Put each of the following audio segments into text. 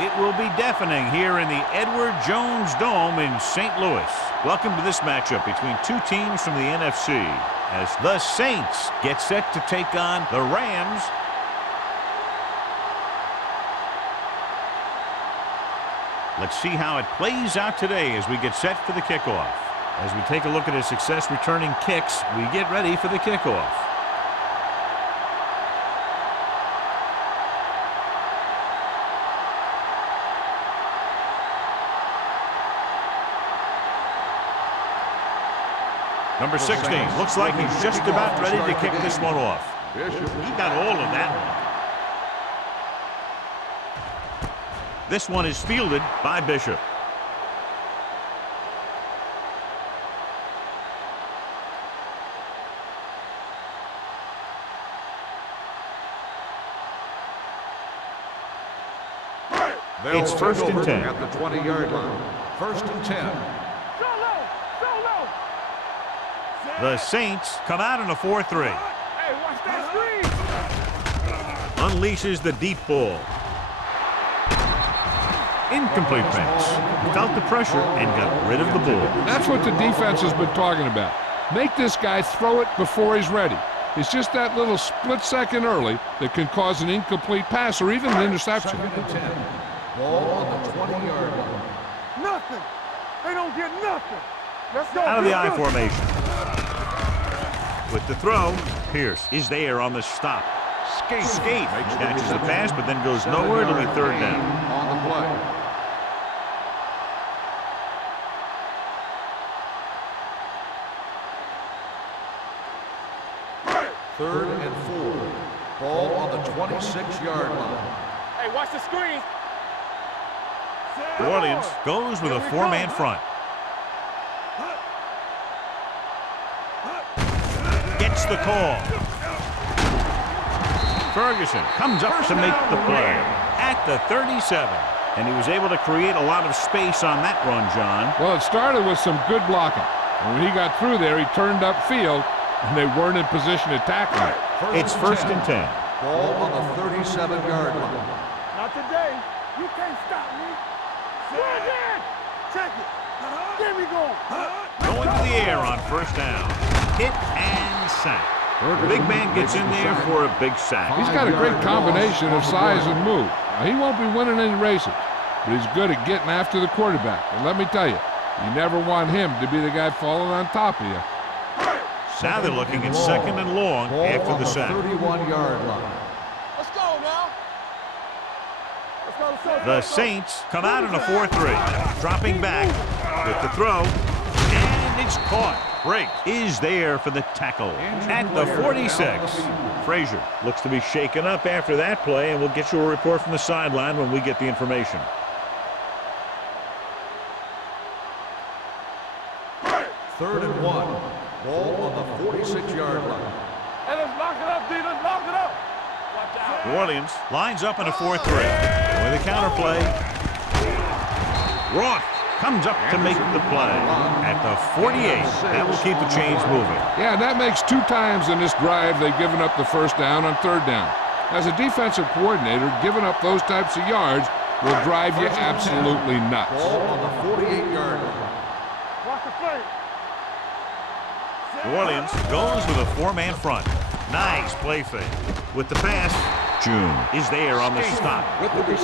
It will be deafening here in the Edward Jones Dome in St. Louis. Welcome to this matchup between two teams from the NFC as the Saints get set to take on the Rams. Let's see how it plays out today as we get set for the kickoff. As we take a look at his success returning kicks, we get ready for the kickoff. Number 16, looks like he's just about ready to kick this one off. He got all of that one. This one is fielded by Bishop. It's first and 10. At the 20-yard line. First and 10. The Saints come out in a 4-3. Hey, watch that screen. Unleashes the deep ball. Incomplete pass. Felt the pressure and got rid of the ball. That's what the defense has been talking about. Make this guy throw it before he's ready. It's just that little split second early that can cause an incomplete pass or even an interception. Second and 10. Ball on the 20-yard line. Nothing. They don't get nothing. Let's go. Out of the I formation. With the throw, Pierce is there on the stop. Skate. Catches the pass, but then goes nowhere. It'll be third down. On the play. Third and 4. Ball on the 26-yard line. Hey, watch the screen. New Orleans goes with a four-man front. Gets the call. Ferguson comes up to make the play at the 37. And he was able to create a lot of space on that run, John. Well, it started with some good blocking. And when he got through there, he turned upfield, and they weren't in position to tackle him. It's first and 10. Ball on the 37-yard line. Not today. You can't stop me. Check it. Get me going. Going to the air on first down. Hit and sack. The big man gets in there for a big sack. He's got a great combination of size and move. Now, he won't be winning any races, but he's good at getting after the quarterback. And let me tell you, you never want him to be the guy falling on top of you. Now they're looking at second and long after the sack. 31-yard line. Let's go now. The Saints come out in a 4-3. Dropping back with the throw. And it's caught. Briggs is there for the tackle at the 46. Frazier looks to be shaken up after that play, and we'll get you a report from the sideline when we get the information. Third and 1. Ball on the 46-yard line. Hey, let's lock it up, D. Let's lock it up. New Orleans lines up in a 4-3. With a counter play. Roth comes up to make the play at the 48. That will keep the chains moving. Yeah, that makes 2 times in this drive they've given up the first down on third down. As a defensive coordinator, giving up those types of yards will drive you absolutely nuts. Ball on the 48-yard line. Watch the play. New Orleans goes with a four-man front. Nice play fake. With the pass, June is there on the stop.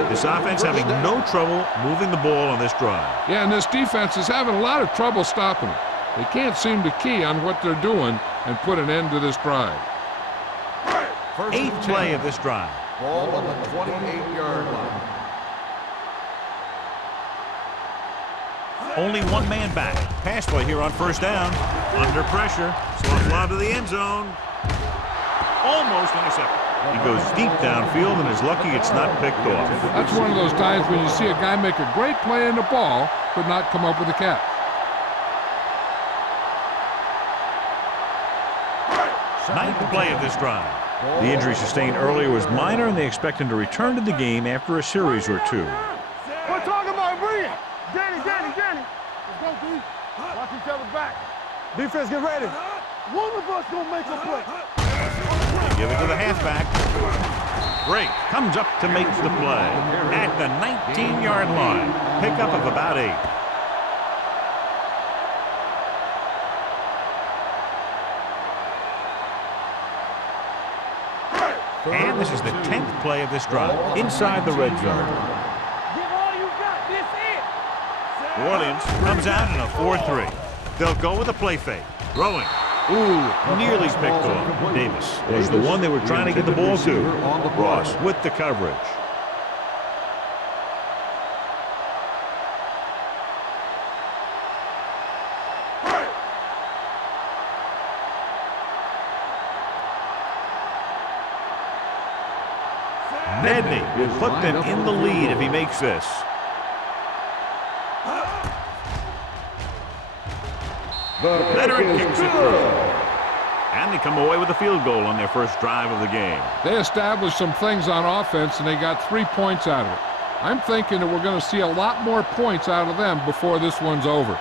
This offense having no trouble moving the ball on this drive. Yeah, and this defense is having a lot of trouble stopping it. They can't seem to key on what they're doing and put an end to this drive. Eighth play of this drive. Ball on the 28-yard line. Only one man back. Pass play here on first down. Under pressure. Slow lob to the end zone. Almost intercepted. He goes deep downfield and is lucky it's not picked off. That's one of those times when you see a guy make a great play in the ball, but not come up with a catch. Ninth play of this drive. The injury sustained earlier was minor, and they expect him to return to the game after a series or two. We're talking about bring it. Danny. Let's go, D. Watch each other back. Defense, get ready. One of us gonna make a play. They give it to the halfback. Brake comes up to make the play at the 19-yard line. Pickup of about 8. And this is the 10th play of this drive inside the red zone. Give all you got. This it. New Orleans comes out in a 4-3. They'll go with a play fake. Throwing. Ooh, nearly picked off. Davis was the one they were trying to get the ball to. Ross with the coverage. Nedney will put them in the lead if he makes this. Veteran kicks it through. And they come away with a field goal on their first drive of the game. They established some things on offense, and they got 3 points out of it. I'm thinking that we're going to see a lot more points out of them before this one's over.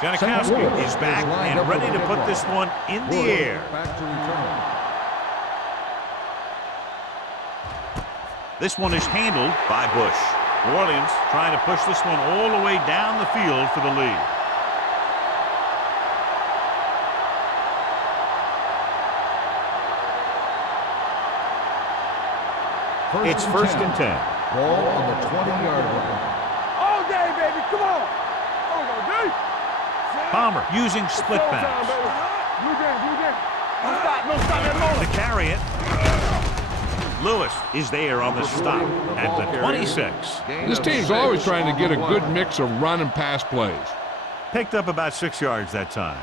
Janikowski is back and ready to put this one in the air. Back to return. This one is handled by Bush. New Orleans trying to push this one all the way down the field for the lead. It's first and 10. Ball on the 20-yard line. All day, baby. Come on. Oh, no, D. Palmer using split pass. You again. No stop that To carry it. Lewis is there on the stop at the 26. This team's always trying to get a good mix of run and pass plays. Picked up about 6 yards that time.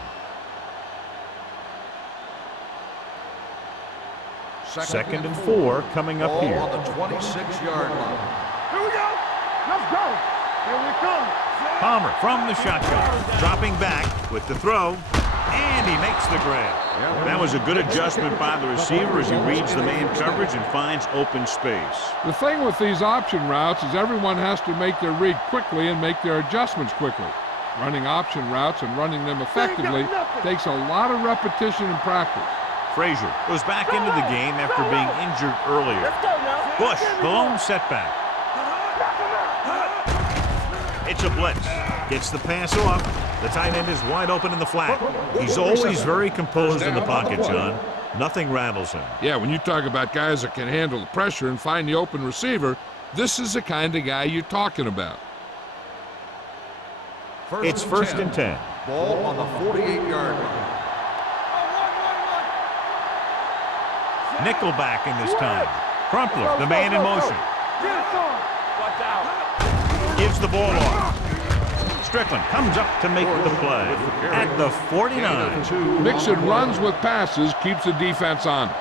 Second and 4 coming up Ball here. on the 26-yard line. Here we go. Let's go. Here we come. Palmer from the shotgun, dropping back with the throw, and he makes the grab. That was a good adjustment by the receiver as he reads the man coverage and finds open space. The thing with these option routes is everyone has to make their read quickly and make their adjustments quickly. Running option routes and running them effectively takes a lot of repetition and practice. Frazier goes back into the game after being injured earlier. Let's go now. Bush, the lone setback. It's a blitz. Gets the pass off. The tight end is wide open in the flat. He's always very composed in the pocket, John. Nothing rattles him. Yeah, when you talk about guys that can handle the pressure and find the open receiver, this is the kind of guy you're talking about. It's first and 10. Ball on the 48-yard line. Nickelback in this time. Crumpler, the man in motion. Watch out. Gives the ball off. Strickland comes up to make the play at the 49. Mixing runs with passes keeps the defense honest.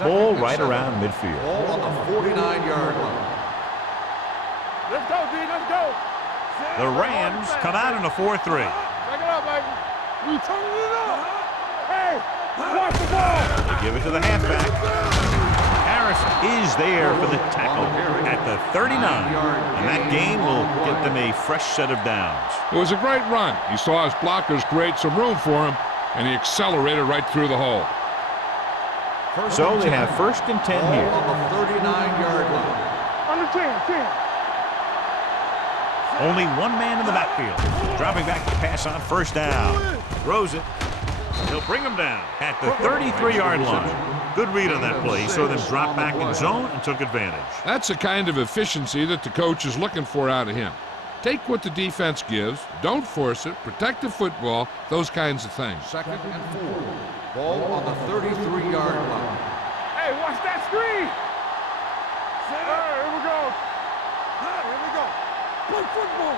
Ball right around midfield. Ball on the 49-yard line. Let's go, D. Let's go. The Rams come out in a 4-3. Back it up, baby. We turning it up. Hey, watch the ball. They give it to the halfback. Harrison is there for the tackle at the 39. And that gain will get them a fresh set of downs. It was a great run. He saw his blockers create some room for him, and he accelerated right through the hole. So they have first and 10 Ball here. on the 39-yard line. Under 10. Only one man in the backfield. Dropping back to pass on first down. Throws it. He'll bring him down at the 33-yard line. Good read on that play. He saw them drop back in zone and took advantage. That's the kind of efficiency that the coach is looking for out of him. Take what the defense gives, don't force it, protect the football, those kinds of things. Second and 4. Ball on the 33-yard line. Hey, watch that screen. Here we go. Play football.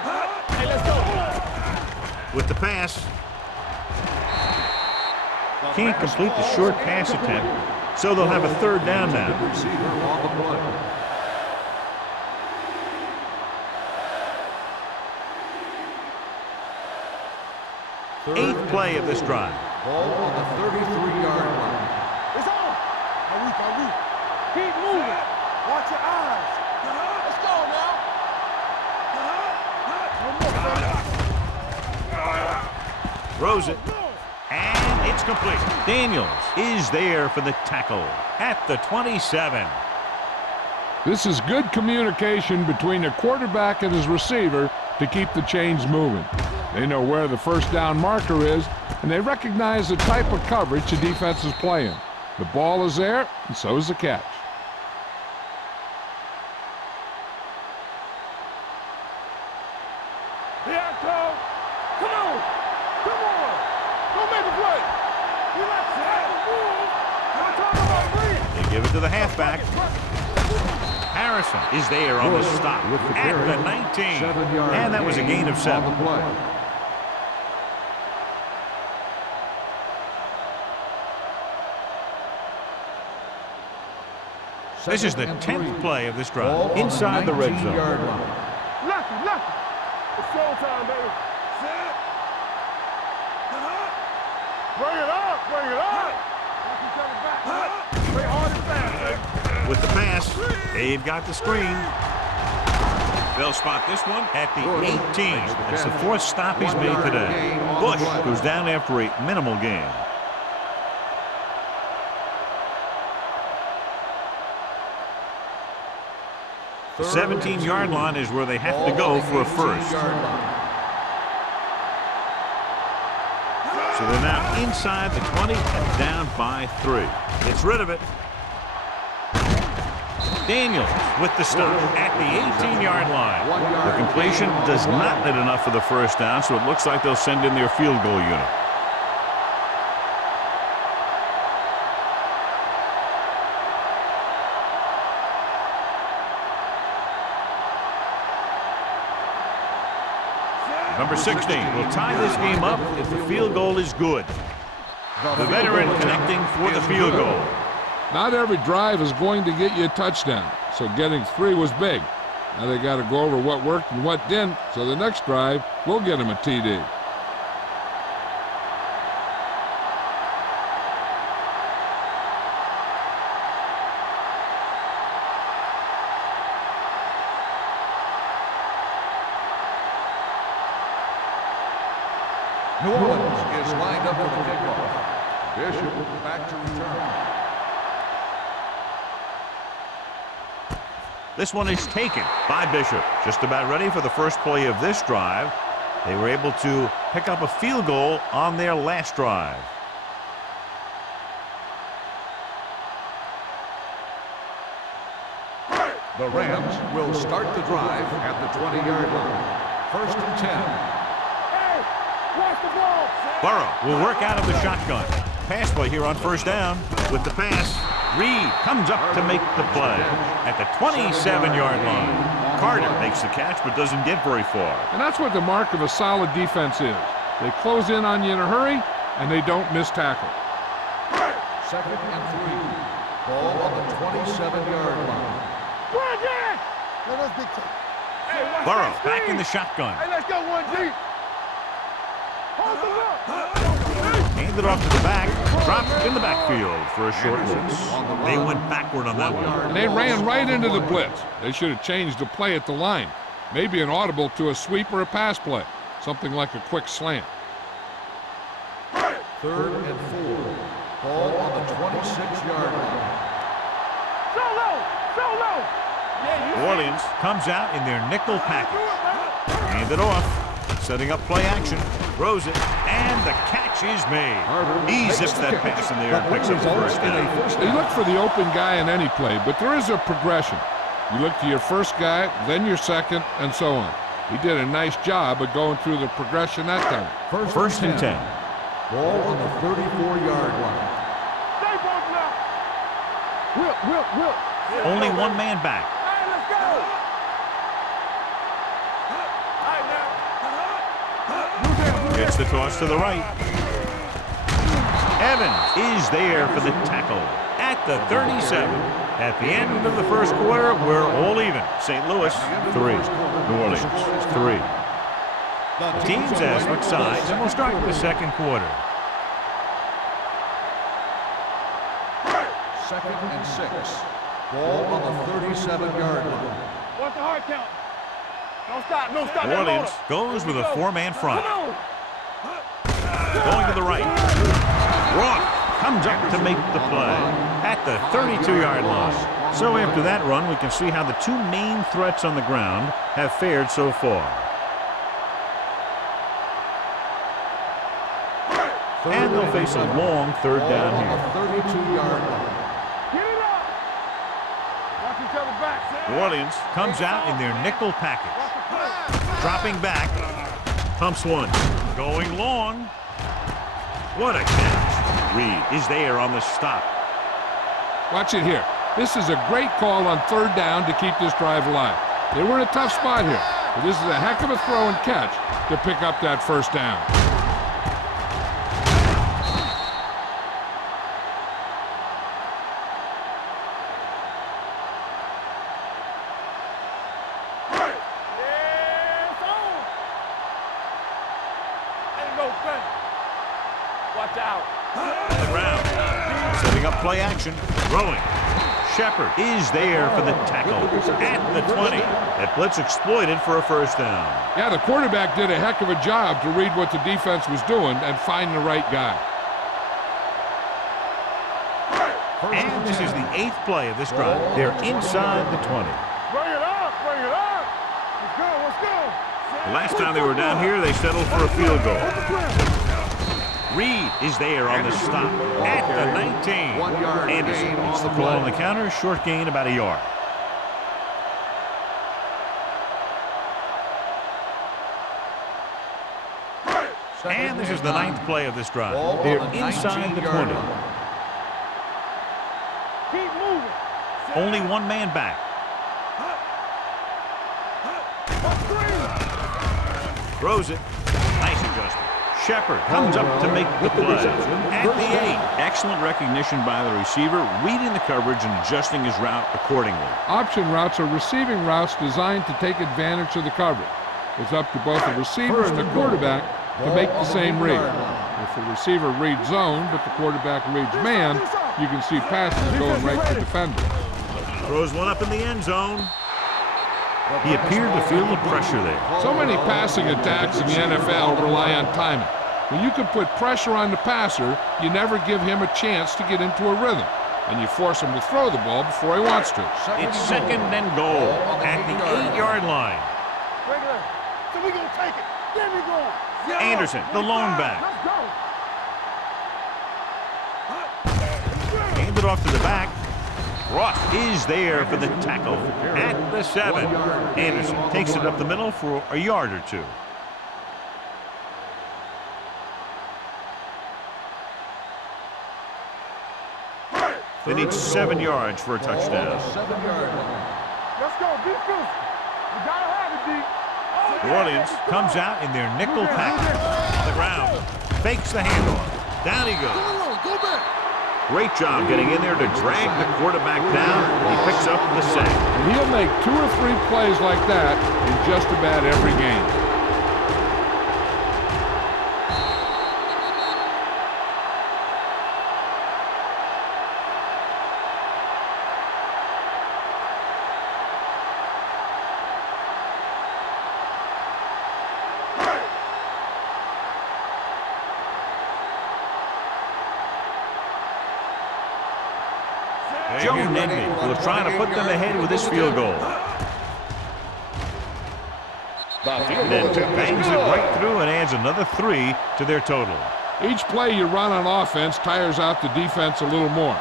Hey, let's go. With the pass. Can't complete the short pass attempt, so they'll have a third down now. Receiver on the play. Eighth play of this drive. Ball on the 33-yard line. It's on. Are we? Keep moving. Watch your eyes. Let's go now. Throws it. And it's complete. Daniels is there for the tackle at the 27. This is good communication between the quarterback and his receiver to keep the chains moving. They know where the first down marker is, and they recognize the type of coverage the defense is playing. The ball is there, and so is the catch. Here, come on. Go make a play. You like to have the move. I'm talking about Reed. They give it to the halfback. Harrison is there on the stop with the at carry. the 19. 7-yard And that was a gain of 7. on the play. This is the 10th play of this drive inside the red zone. Lucky. It's showtime, baby. Set. Bring it up. Watch each other back. Play hard and fast, baby. With the pass, they've got the screen. They'll spot this one at the 18. That's the 4th stop he's made today. Bush goes down after a minimal gain. The 17-yard line is where they have to go for a first. So they're now inside the 20 and down by 3. Gets rid of it. Daniels with the stop at the 18-yard line. The completion does not net enough for the first down, so it looks like they'll send in their field goal unit. Number 16 will tie this game up if the field goal is good. The veteran connecting for the field goal. Not every drive is going to get you a touchdown, so getting 3 was big. Now they got to go over what worked and what didn't, so the next drive will get them a TD. New Orleans is lined up for the kickoff. Bishop back to return. This one is taken by Bishop. Just about ready for the first play of this drive. They were able to pick up a field goal on their last drive. The Rams will start the drive at the 20-yard line. 1st and 10. Watch the ball. Burrow will work out of the shotgun. Pass play here on first down. With the pass, Reed comes up to make the play at the 27-yard line. Carter makes the catch but doesn't get very far. And that's what the mark of a solid defense is. They close in on you in a hurry, and they don't miss tackle. 2nd and 3. Ball on the 27-yard line. Burrow back in the shotgun. Hey, let's go one deep. Hold them up. Handed off to the back. Dropped in the backfield for a short loss. They went backward on that one. And they ran right into the blitz. They should have changed the play at the line. Maybe an audible to a sweep or a pass play. Something like a quick slant. 3rd and 4. Ball on the 26-yard line. Solo. New Orleans comes out in their nickel package. Hand it off. Setting up play action. Throws it. And the catch is made. He zips that pass in there and picks up the first down. You look for the open guy in any play, but there is a progression. You look to your first guy, then your second, and so on. He did a nice job of going through the progression that time. 1st and 10. Ball on the 34-yard line. Stay broken up. Whip. Only one man back. Hey, let's go. Gets the toss to the right. Evans is there for the tackle at the 37. At the end of the first quarter, we're all even. St. Louis, 3. New Orleans, 3. Teams as much size, and we'll start the second quarter. 2nd and 6. Ball on the 37-yard line. What's the hard count? Don't stop, no stop. New Orleans goes with a four-man front. Going to the right. Roth comes up to make the play at the 32-yard line. So after that run, we can see how the two main threats on the ground have fared so far. And they'll face a long third down here. 32-yard line. Get it up. Watch each other back. New Orleans comes out in their nickel package. Dropping back. Pumps one. Going long. What a catch. Reed is there on the stop. Watch it here. This is a great call on third down to keep this drive alive. They were in a tough spot here, but this is a heck of a throw and catch to pick up that first down. Watch out. On the ground. Setting up play action. Throwing. Shepard is there for the tackle at the 20. That blitz exploited for a first down. Yeah, the quarterback did a heck of a job to read what the defense was doing and find the right guy. And this is the 8th play of this drive. They're inside the 20. Bring it up, bring it up. Let's go, let's go. The last time they were down here, they settled for a field goal. Reed is there on the stop at the 19. 1 yard Anderson gain makes on the the call play. on the counter. Short gain about a yard. And this is the 9th play of this drive. Ball on They're the inside the 19-yard 20. line. Keep moving. Only one man back. Throws it. Nice adjustment. Shepard comes up to make the play at the 8. Excellent recognition by the receiver, reading the coverage and adjusting his route accordingly. Option routes are receiving routes designed to take advantage of the coverage. It's up to both the receiver and the quarterback to make the same read. If the receiver reads zone, but the quarterback reads man, you can see passes going right to defenders. Throws one up in the end zone. He appeared to feel the pressure there. So many passing attacks in the NFL rely on timing. When you can put pressure on the passer, you never give him a chance to get into a rhythm, and you force him to throw the ball before he wants to. It's 2nd and goal at the 8-yard line. Regular. So we gonna take it. There we go. Anderson, the lone back. Let's go. Handed off to the back. Roth is there for the tackle at the 7. Anderson takes it up the middle for a yard or two. They need 7 yards for a touchdown. 7-yard line. Let's go. Defense. You gotta have it, D. New Orleans comes out in their nickel package. On the ground. Fakes the handoff. Down he goes. Go back. Great job getting in there to drag the quarterback down. He picks up the sack. And he'll make 2 or 3 plays like that in just about every game. Joe Nedney will try to put them ahead with this field goal. Nedney bangs it right through and adds another 3 to their total. Each play you run on offense tires out the defense a little more.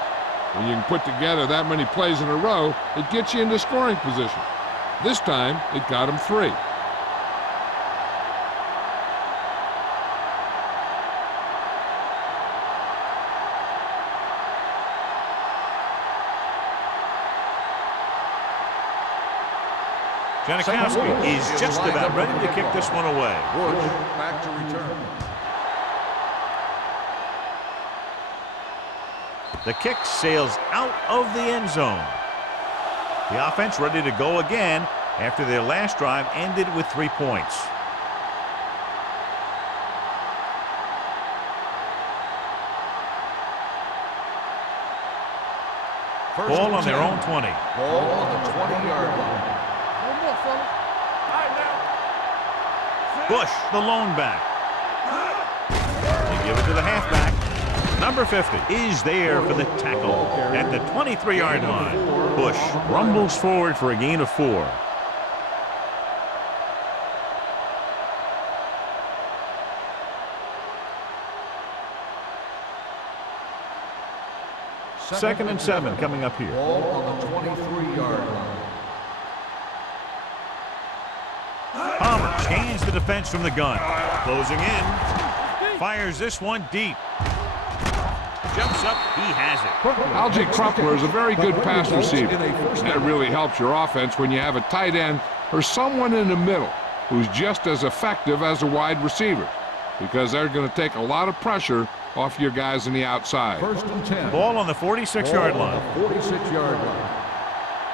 When you can put together that many plays in a row, it gets you into scoring position. This time, it got him 3. Janikowski is just about ready to kick this one away. Bush back to return. The kick sails out of the end zone. The offense ready to go again after their last drive ended with 3 points. Ball on their own 20. Ball on the 20-yard line. No more, fellas. All right, now. Bush, the lone back. They give it to the halfback. Number 50 is there for the tackle at the 23-yard line. Bush rumbles forward for a gain of 4. Second and 7 coming up here. Ball on the 23-yard line. Palmer scans the defense from the gun. Closing in. Fires this one deep. Jumps up. He has it. Algie Crumpler is a very good pass receiver. That really helps your offense when you have a tight end or someone in the middle who's just as effective as a wide receiver, because they're going to take a lot of pressure off your guys on the outside. First and 10. Ball on the 46-yard line. 46-yard line.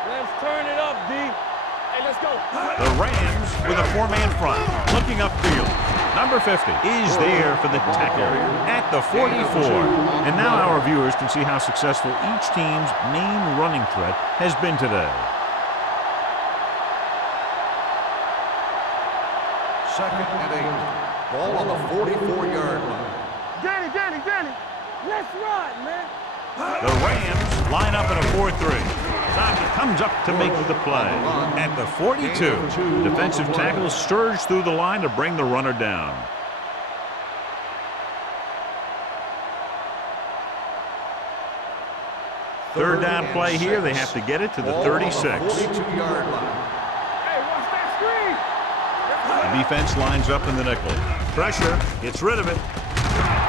Let's turn it up, D. Hey, let's go. The Rams with a 4-man front, looking upfield. Number 50 is there for the tackle at the 44. And now our viewers can see how successful each team's main running threat has been today. Second and 8. Ball on the 44-yard line. Danny. Let's run, man. The Rams line up in a 4-3. Dockett comes up to make the play. At the 42, defensive tackle surge through the line to bring the runner down. Third down play here. They have to get it to the 36. 42-yard line. Hey, watch that screen. The defense lines up in the nickel. Pressure, gets rid of it.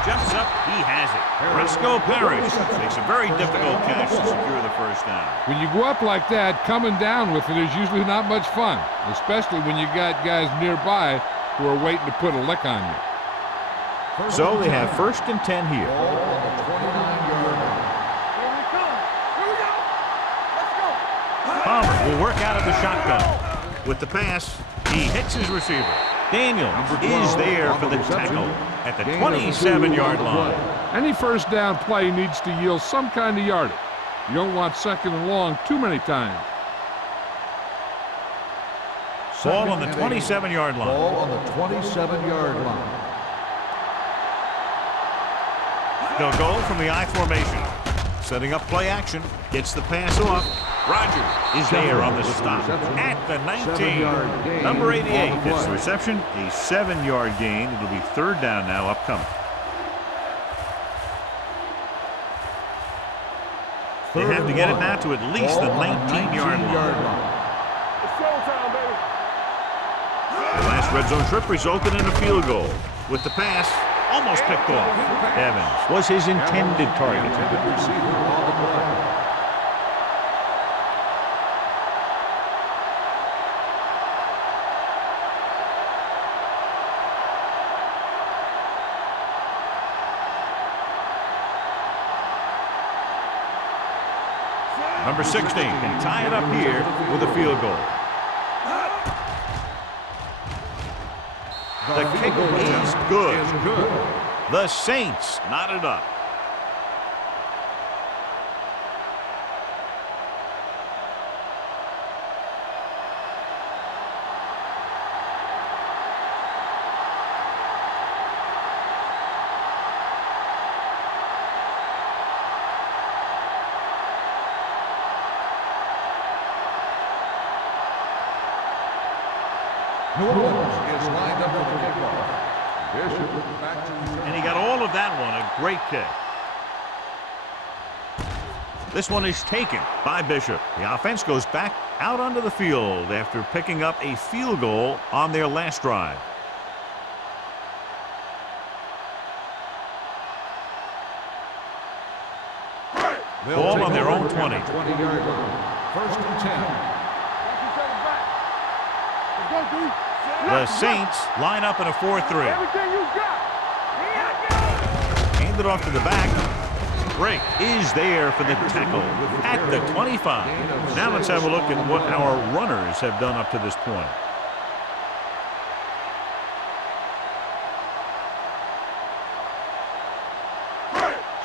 Jumps up, he has it. Briscoe Parrish makes a very difficult catch to secure the first down. When you go up like that, coming down with it is usually not much fun, especially when you got guys nearby who are waiting to put a lick on you. So they have first and 10 here. Ball on the 29-yard line. Here we come. Here we go. Let's go. Palmer will work out of the shotgun. With the pass, he hits his receiver. Daniels is there for the tackle at the 27-yard line. Any first down play needs to yield some kind of yardage. You don't want second and long too many times. Ball on the 27-yard line. Ball on the 27-yard line. They'll go from the I formation. Setting up play action. Gets the pass off. Rogers is there on the stop at the 19. Number 88 gets the reception. A 7-yard gain. It'll be third down now upcoming. They have to get it now to at least the 19-yard line. It's showtime, baby. The last red zone trip resulted in a field goal. With the pass, almost picked off. Evans was his intended target. Receiver on the play. Number 16 can tie it up here with a field goal. The kick is good. The Saints knot it up. New Orleans is lined up for the kickoff. Bishop back to return. And he got all of that one. A great kick. This one is taken by Bishop. The offense goes back out onto the field after picking up a field goal on their last drive. Ball on their own 20. 20-yard line. First and 10. Watch each other back. Let's go, D. The Saints line up in a 4-3. Everything you got. Hand it off to the back. Break is there for the tackle at the 25. Now let's have a look at what our runners have done up to this point.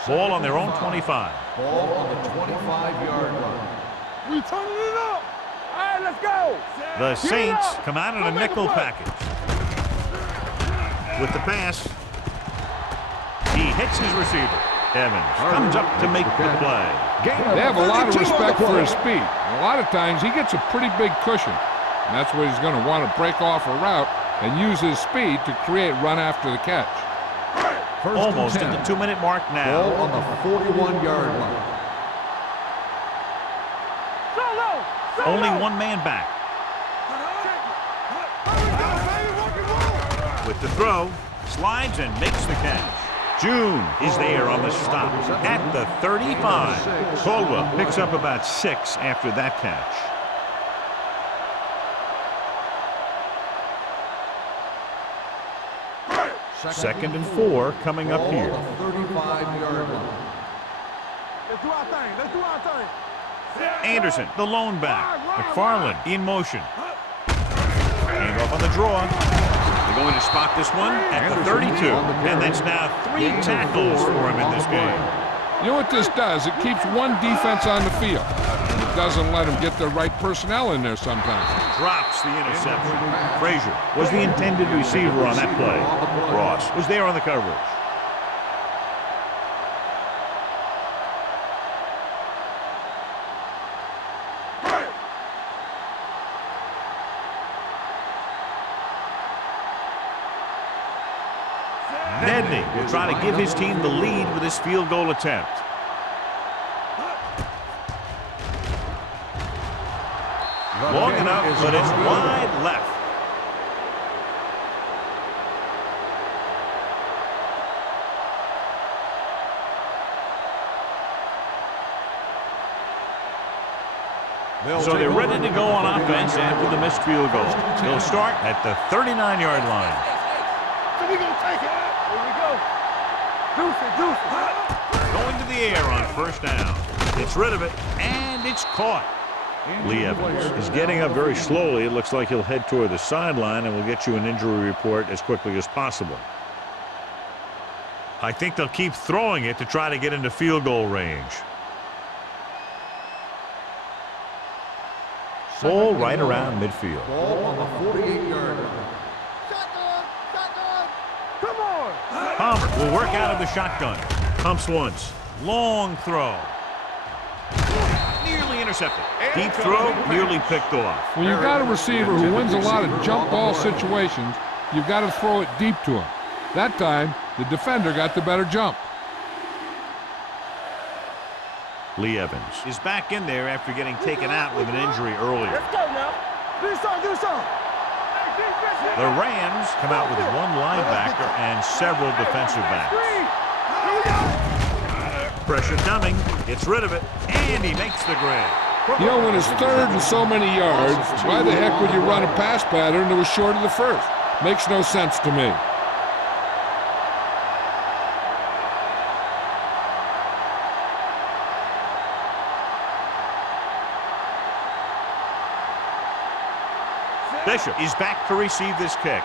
Ball on their own 25. Ball on the 25-yard line. We turning it up. All right, let's go. The Get it Saints up. come out in a Don't make nickel play. package. With the pass, he hits his receiver. Evans comes up to make the play. They have a lot of respect for his speed. A lot of times he gets a pretty big cushion. And that's where he's going to want to break off a route and use his speed to create run after the catch. First Almost and at 10. the 2-minute mark Ball now. on the 41-yard line. Solo. Only one man back. With the throw, slides and makes the catch. June is there on the stop at the 35. Caldwell picks up about 6 after that catch. Second and 4 coming up here. Ball on the 35-yard line. Let's do our thing. Let's do our thing. Anderson, the lone back. McFarland in motion. Hand off on the draw. They're going to spot this one at the 32. And that's now 3 tackles for him in this game. You know what this does? It keeps one defense on the field. It doesn't let them get the right personnel in there sometimes. Drops the interception. Frazier was the intended receiver on that play. Ross was there on the coverage. Nedney will try to give his team the lead with his field goal attempt. Long enough, but it's wide left. So they're ready to go on offense after the missed field goal. They'll start at the 39-yard line. So we gonna take it. Here we go. Deuce it. Going to the air on first down. Gets rid of it, and it's caught. Lee Evans is getting up very slowly. It looks like he'll head toward the sideline, and we'll get you an injury report as quickly as possible. I think they'll keep throwing it to try to get into field goal range. Ball right around midfield. Ball on the 48-yard line. Shotgun. Shotgun. Come on. Palmer will work out of the shotgun. Pumps once. Long throw. Nearly intercepted. Deep throw, nearly picked off. When you've got a receiver who wins a lot of jump ball situations, you've got to throw it deep to him. That time, the defender got the better jump. Lee Evans is back in there after getting taken out with an injury earlier. Let's go now. Do something. Do something. The Rams come out with one linebacker and several defensive backs. Pressure coming, gets rid of it, and he makes the grab. You know, when it's third and so many yards, why the heck would you run a pass pattern that was short of the first? Makes no sense to me. Bishop is back to receive this kick.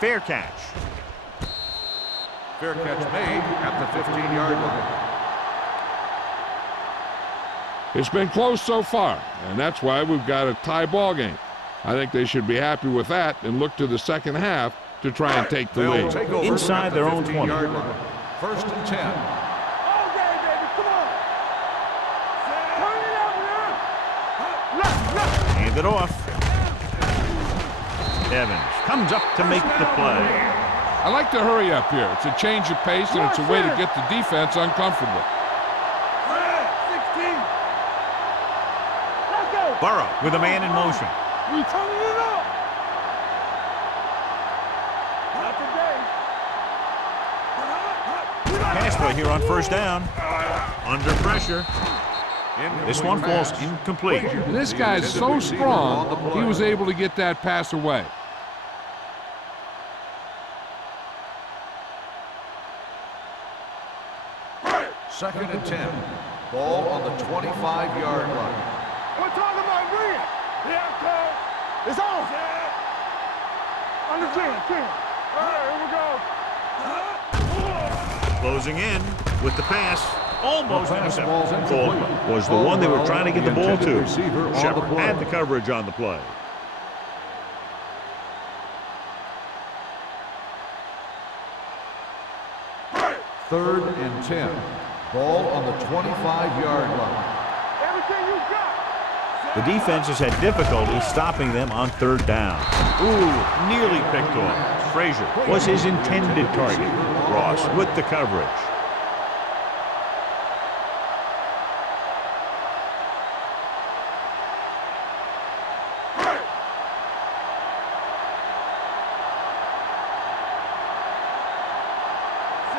Fair catch. Fair catch made at the 15-yard line. It's been close so far, and that's why we've got a tie ball game. I think they should be happy with that and look to the second half to try and take the They'll lead. take over Inside at their the own 20. 15-yard line. First and 10. Okay, baby. Come on. Turn it up now. Left. Hand it off. Evans comes up to make the play. I like to hurry up here. It's a change of pace, and it's a way to get the defense uncomfortable. 16. Let's go. Burrow with a man in motion. We turning it up. Not today. Pass play here on first down. Under pressure. This one falls incomplete. And this guy's so strong, he was able to get that pass away. Second and 10. Ball on the 25-yard line. We're talking about Reed. Yeah, coach. It's on. On the 10. All right, here we go. Closing in with the pass. Almost intercepted. ball's Call incomplete. was the one they were trying to get the ball intended to. receiver on the Shepard play. had the coverage on the play. Third and 10. Ball on the 25-yard line. Everything you got. The defense has had difficulty stopping them on third down. Ooh, nearly picked off. Frazier was his intended target. Ross with the coverage.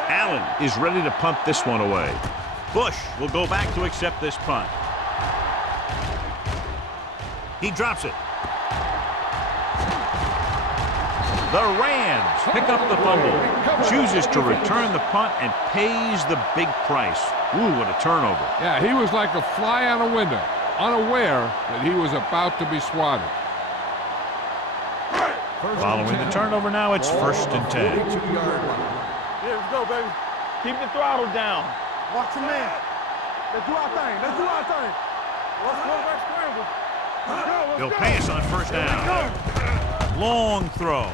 Allen is ready to punt this one away. Bush will go back to accept this punt. He drops it. The Rams pick up the fumble. Chooses to return the punt and pays the big price. Ooh, what a turnover. Yeah, he was like a fly on a window, unaware that he was about to be swatted. Following the turnover now, it's first and 10. 42-yard line. Yeah, let's go, baby. Keep the throttle down. Watch the man. Let's do our thing. Let's go back scramble. They'll pass on first down. Long throw.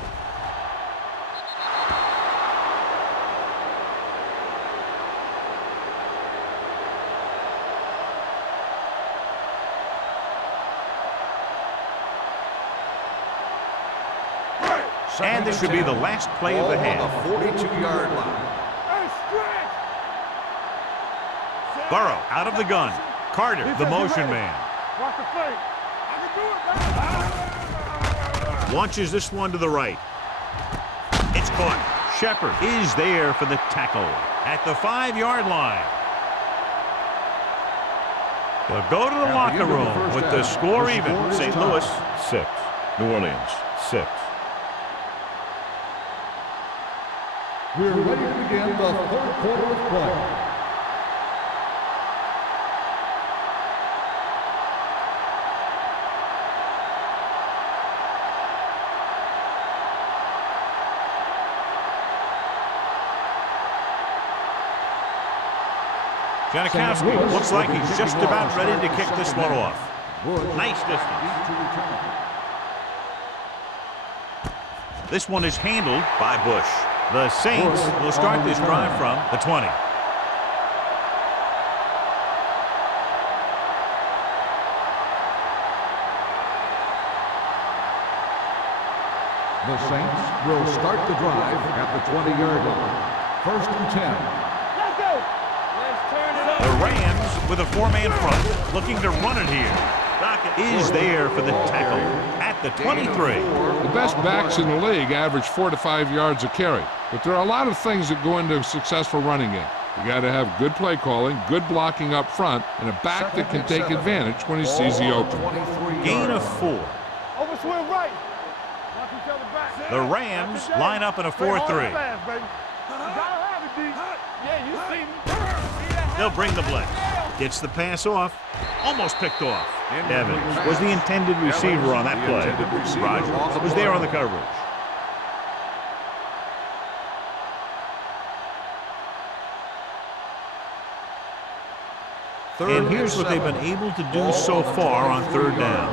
And this should be the last play of the half. On the 42-yard line. Hey, stretch. Burrow out of the gun. Carter, the motion man. Watch the fake. I can do it, baby. Launches this one to the right. It's caught. Shepard is there for the tackle at the 5-yard line. They'll go to the locker room with the score even. St. Louis 6, New Orleans 6. We're ready to begin the third quarter of play. Janikowski looks like he's just about ready to kick this one off. Nice distance. This one is handled by Bush. The Saints will start this drive from the 20. The Saints will start the drive at the 20-yard line. First and 10. Let's go. Let's turn it up. The Rams with a 4-man front, looking to run it here. Dockett is there for the tackle at the 23. The best backs in the league average 4 to 5 yards a carry. But there are a lot of things that go into a successful running game. You got to have good play calling, good blocking up front, and a back that can take advantage when he sees the opening. Gain of 4. Over swing right. Knock each other back. The Rams line up in a 4-3. Yeah, you see me. They'll bring the blitz. Gets the pass off. Almost picked off. Evans was the intended receiver on that play. Rogers was there on the coverage. And here's what they've been able to do so far on third down.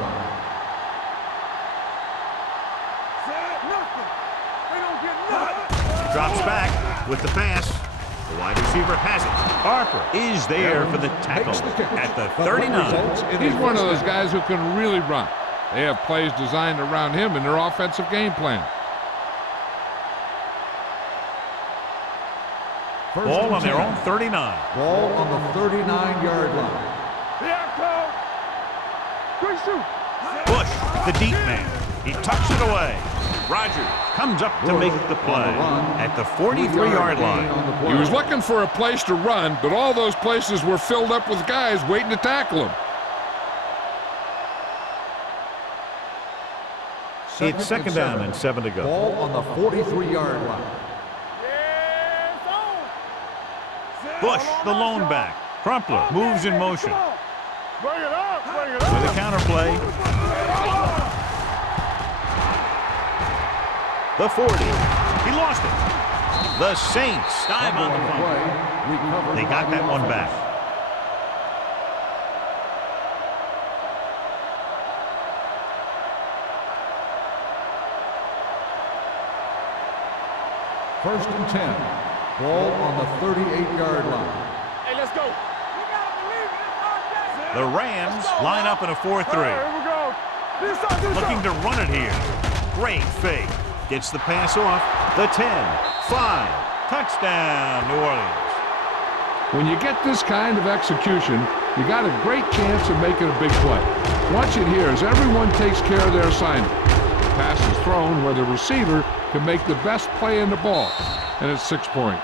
Drops back with the pass. The wide receiver has it. Harper is there for the tackle at the 39. He's one of those guys who can really run. They have plays designed around him in their offensive game plan. Ball on their own 39. Ball on the 39-yard line. Bush, the deep man. He tucks it away. Rogers comes up to make the play at the 43-yard line. He was looking for a place to run, but all those places were filled up with guys waiting to tackle him. It's second down and 7 to go. Ball on the 43-yard line. Bush, the lone back. Crumpler moves in motion. Bring it up, bring it up. With a counter play. The 40. He lost it. The Saints dive on the fumble. They got that one back. First and 10. Ball on the 38-yard line. Hey, let's go. The Rams line up in a 4-3. Here we go. Looking to run it here. Great fake. Gets the pass off. The 10. 5. Touchdown, New Orleans. When you get this kind of execution, you got a great chance of making a big play. Watch it here as everyone takes care of their assignment. The pass is thrown where the receiver can make the best play in the ball, and it's 6 points.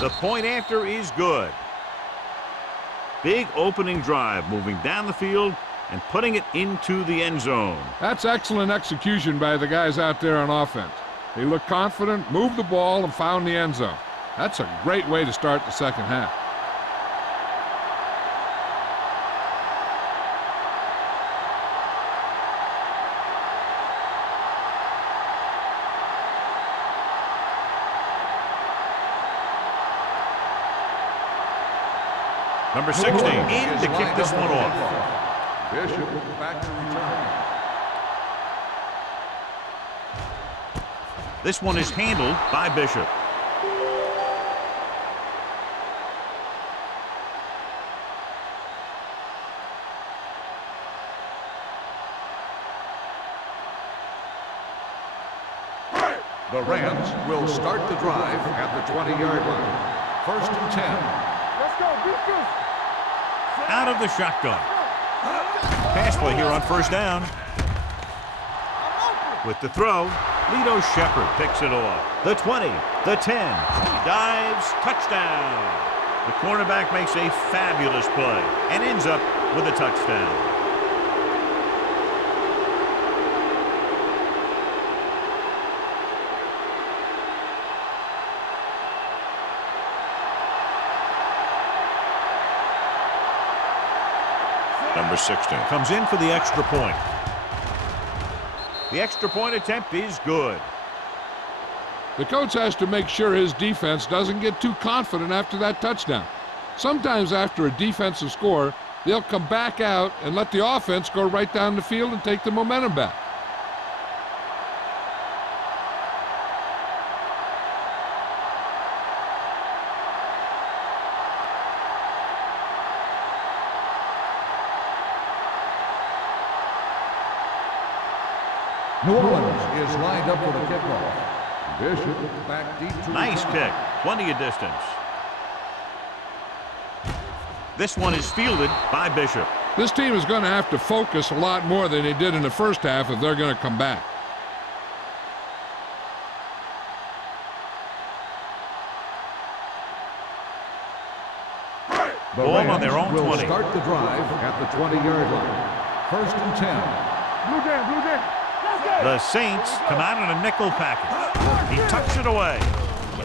The point after is good. Big opening drive, moving down the field and putting it into the end zone. That's excellent execution by the guys out there on offense. They looked confident, moved the ball, and found the end zone. That's a great way to start the second half. Number 16 in to kick this one off. Bishop back to return. This one is handled by Bishop. The Rams will start the drive at the 20-yard line. First and 10. Let's go, defense. Out of the shotgun. Pass play here on first down. With the throw, Lito Shepherd picks it off. The 20, the 10. He dives, touchdown. The cornerback makes a fabulous play and ends up with a touchdown. Number 16 comes in for the extra point. The extra point attempt is good. The coach has to make sure his defense doesn't get too confident after that touchdown. Sometimes after a defensive score, they'll come back out and let the offense go right down the field and take the momentum back. New Orleans is lined up for the kickoff. Bishop back deep to Nice kick. Plenty of distance. This one is fielded by Bishop. This team is going to have to focus a lot more than they did in the first half if they're going to come back. The Ball Rams on their own will 20. start the drive at the 20-yard line. First and 10. Blue jam, blue jam. Let's go. The Saints come out in a nickel package. He tucks it away.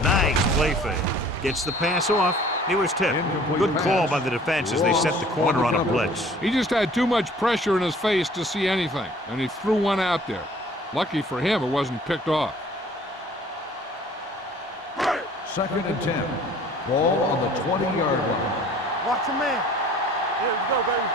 Nice play fake. Gets the pass off. He was tipped. Good call by the defense as they set the corner on a blitz. He just had too much pressure in his face to see anything, and he threw one out there. Lucky for him, it wasn't picked off. Second and 10. Ball on the 20-yard line. Watch your man. Here we go, baby.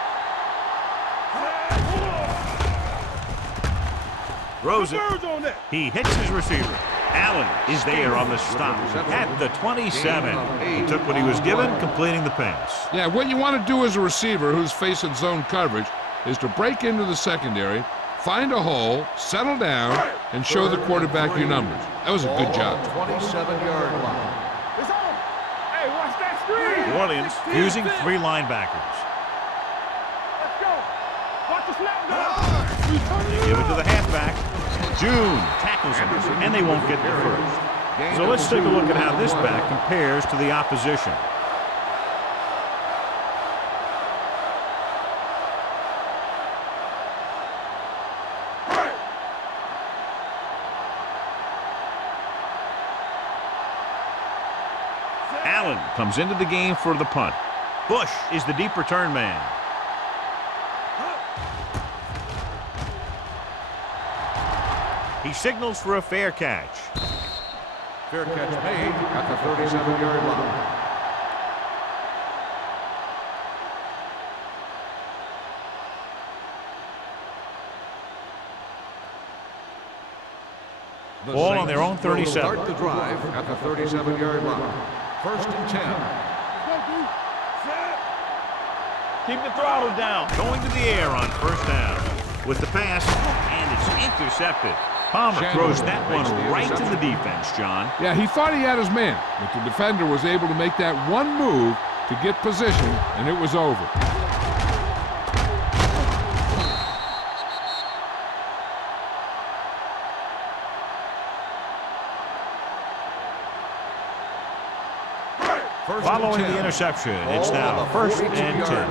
Throws it. Birds on that. He hits his receiver. Allen is there on the stop at the 27. He took what he was given, completing the pass. Yeah, what you want to do as a receiver who's facing zone coverage is to break into the secondary, find a hole, settle down, and show the quarterback your numbers. That was a good job. 27-yard line. It's on. Hey, watch that screen. New Orleans using 3 linebackers. Let's go. Watch the snap go. They give it to the halfback. June tackles him, and they won't get there first. So let's take a look at how this back compares to the opposition. Allen comes into the game for the punt. Bush is the deep return man. He signals for a fair catch. Fair catch made at the 37-yard line. The Ball on Saints their own 37. will start the drive at the 37-yard line. 1st and 10. Keep the throttle down. Going to the air on 1st down. With the pass, and it's intercepted. Palmer throws that one right to the defense, John. Yeah, he thought he had his man, but the defender was able to make that one move to get position, and it was over. Following the interception, it's now 1st and 10.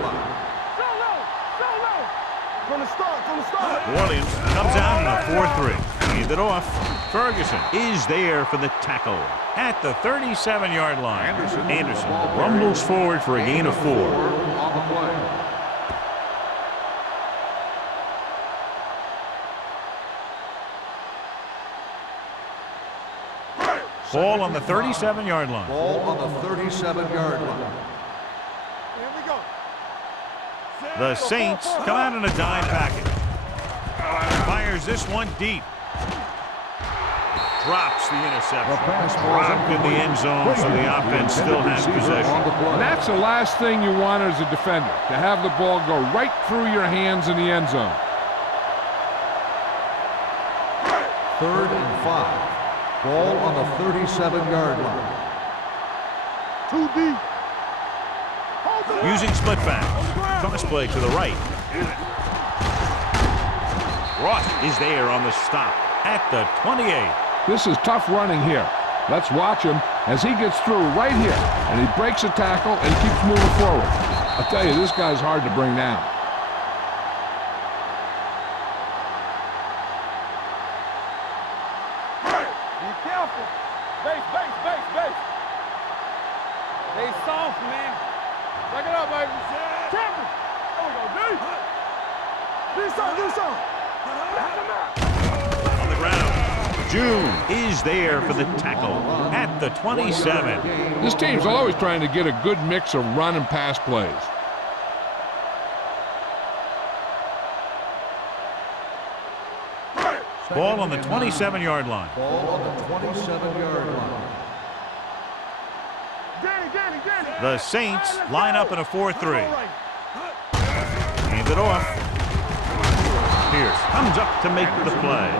From the start. New Orleans comes out in a 4-3. Hand it off. Ferguson is there for the tackle at the 37-yard line. Anderson rumbles forward for a gain of 4. On the play. Ball on the 37-yard line. Ball on the 37-yard line. Here we go. The Saints come out in a dime package. Fires this one deep. Drops the interception. Dropped in the end zone, so the offense still has possession. And that's the last thing you want as a defender, to have the ball go right through your hands in the end zone. 3rd and 5. Ball on the 37-yard line. Too deep. Using split back. Cross play to the right. Ross is there on the stop at the 28. This is tough running here. Let's watch him as he gets through right here, and he breaks a tackle and keeps moving forward. I'll tell you, this guy's hard to bring down. Be careful. Base. They soft, man. Back it up, baby. Careful. There we go, D. Do something. On the ground. June is there for the tackle at the 27. This team's always trying to get a good mix of run and pass plays. Ball on the 27-yard line. Ball on the 27-yard line. Danny. The Saints line up in a 4-3. Hand it off. Pierce comes up to make the play.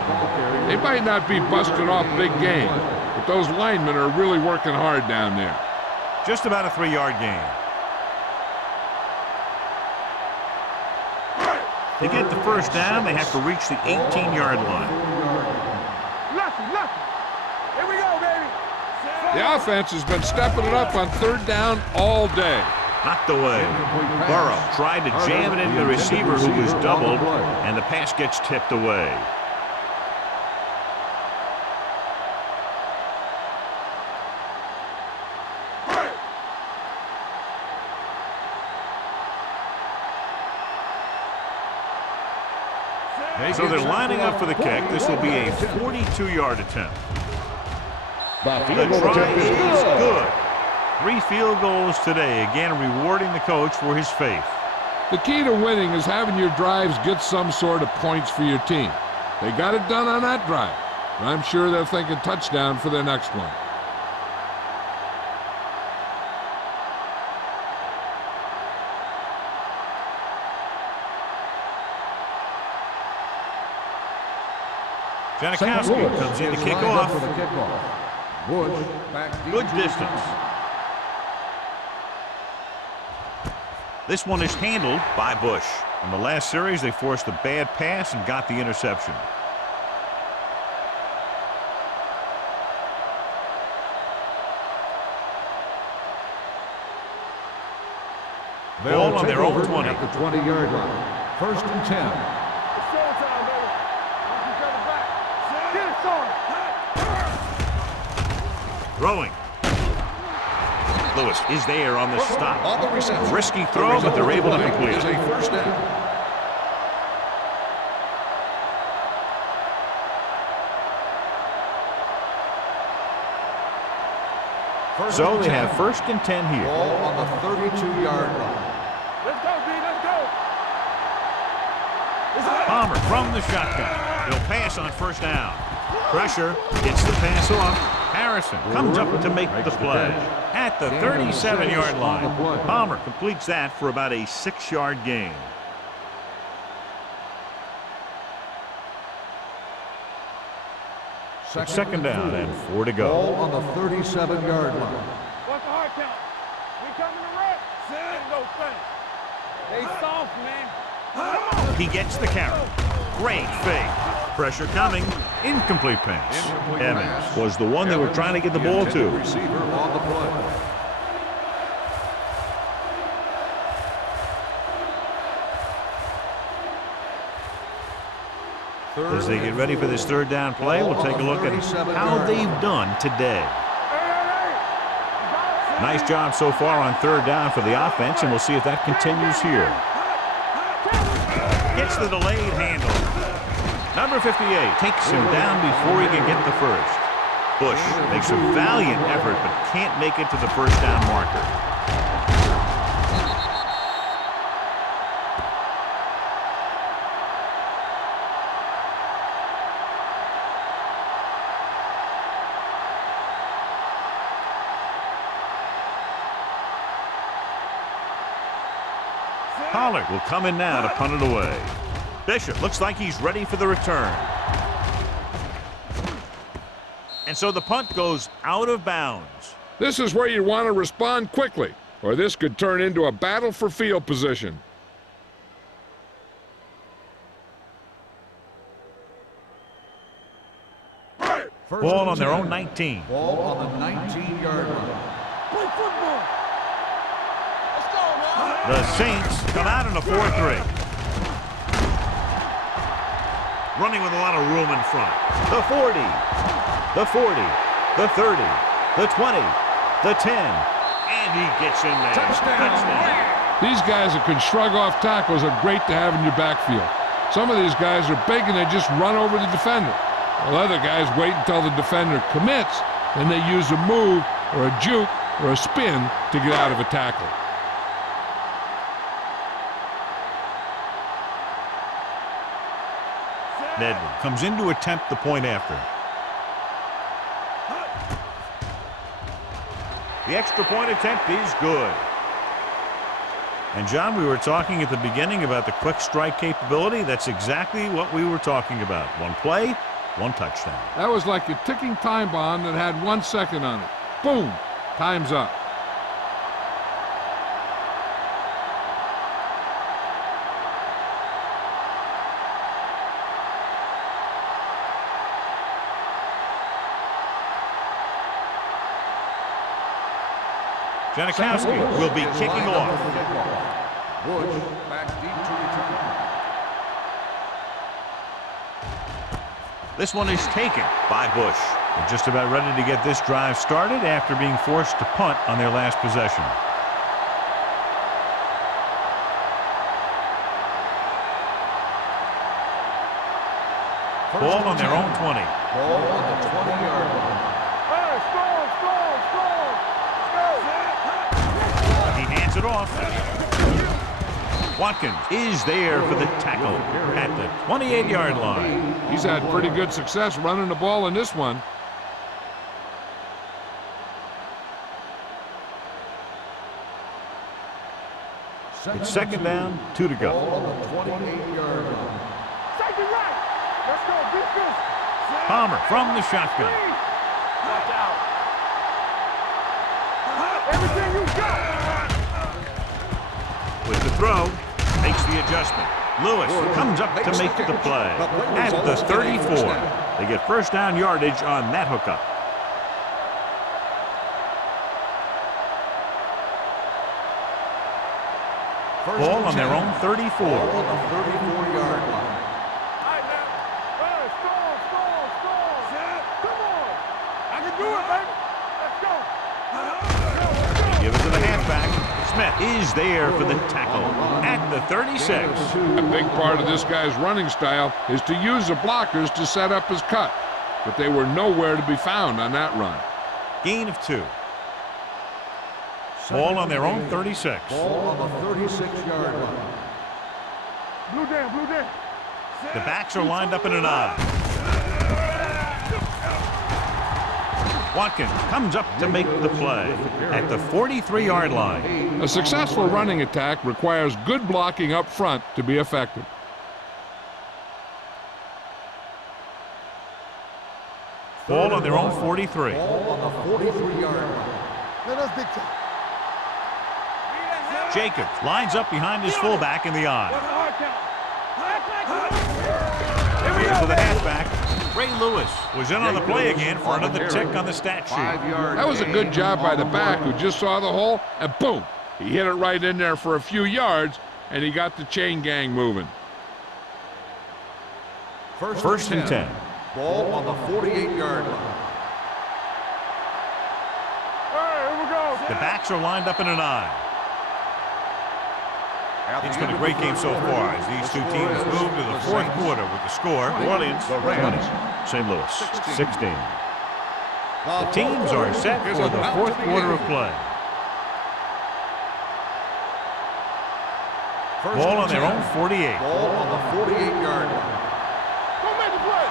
They might not be busting off big game, but those linemen are really working hard down there. Just about a 3-yard gain. To get the 1st down, they have to reach the 18-yard line. Lucky. Here we go, baby. The offense has been stepping it up on 3rd down all day. Knocked away. Burrow tried to jam it into the receiver who was doubled, and the pass gets tipped away. So they're lining up for the kick. This will be a 42-yard attempt. The try is good. 3 field goals today, again rewarding the coach for his faith. The key to winning is having your drives get some sort of points for your team. They got it done on that drive. I'm sure they're thinking touchdown for their next one. Janikowski comes in to kick off. For the kickoff. Bush back deep. Good distance. This one is handled by Bush. In the last series, they forced a bad pass and got the interception. Ball on their own 20. At the 20-yard line. 1st and 10. It's showtime, baby. Watch each other back. Get it, son. Throwing. Lewis is there on the stop. On the reception. Risky throw, but they're able to complete Is it. a 1st down. So they have 1st and 10 here. Ball on the 32-yard line. Let's go, D. Let's go. Palmer from the shotgun. He'll pass on 1st down. Pressure gets the pass off. Harrison comes up to make the play at the 37-yard line. Palmer completes that for about a 6-yard gain. Second down and 4 to go. Ball on the 37-yard line. What's the hard count? We coming to rep. Let's go, thing. They soft, man. Come on. He gets the carry. Great fake. Pressure coming. Incomplete pass. Incomplete Evans pass. was the one they were trying to get the ball to. Receiver on the play. As they get ready for this 3rd down play, we'll take a look at how they've done today. Nice job so far on 3rd down for the offense, and we'll see if that continues here. Gets the delayed handle. Number 58 takes him down before he can get the first. Bush makes a valiant effort but can't make it to the 1st down marker. Pollard will come in now to punt it away. Bishop looks like he's ready for the return. And so the punt goes out of bounds. This is where you want to respond quickly, or this could turn into a battle for field position. Ball on their own 19. Ball on the 19-yard line. Play football. Let's go, man. The Saints come out in a 4-3. Running with a lot of room in front. The 40, the 40, the 30, the 20, the 10, and he gets in there. Touchdown. These guys that can shrug off tackles are great to have in your backfield. Some of these guys are big and they just run over the defender. While other guys wait until the defender commits, and they use a move or a juke or a spin to get out of a tackle. Edward comes in to attempt the point after. The extra point attempt is good. And John, we were talking at the beginning about the quick strike capability. That's exactly what we were talking about. One play, one touchdown. That was like a ticking time bomb that had 1 second on it. Boom, time's up. Janikowski will be kicking off. Bush back deep to return. This one is taken by Bush. They're just about ready to get this drive started after being forced to punt on their last possession. Ball on their own 20. Ball on the 20-yard line. Hey, strong, strong, strong. Let's go. He hands it off. Watkins is there for the tackle at the 28-yard line. He's had pretty good success running the ball in this one. It's second down, 2 to go. Ball on the 28-yard line. Safety right. Let's go. Defense. Palmer from the shotgun. Watch out. Everything you got. With the throw, makes the adjustment. Lewis comes up to make the play at the 34. They get first down yardage on that hookup. Ball on their own 34. Ball on the 34-yard line. All right, man. Hey, strong. Come on. I can do it, baby. Let's go. Give it to the halfback. Smith is there for the tackle at the 36. A big part of this guy's running style is to use the blockers to set up his cut, but they were nowhere to be found on that run. Gain of 2. Ball on their own 36. Ball on the 36-yard line. Blue down. The backs are lined up in an I. Watkins comes up to make the play at the 43-yard line. A successful running attack requires good blocking up front to be effective. Ball on their own 43. Ball on the 43-yard line. That's big time. Jacobs lines up behind his fullback in the I. To the halfback. Ray Lewis was in on the play again for another tick on the stat sheet. That was a good job by the back who just saw the hole, and boom, he hit it right in there for a few yards, and he got the chain gang moving. First and 10. Ball on the 48-yard line. Hey, here we go. The backs are lined up in an I. It's been a great game so far as these two teams move to the fourth quarter with the score. New Orleans 20, St. Louis 16. The teams are set for the fourth quarter of play. Ball on their own 48. Ball on the 48-yard line. Go make the play.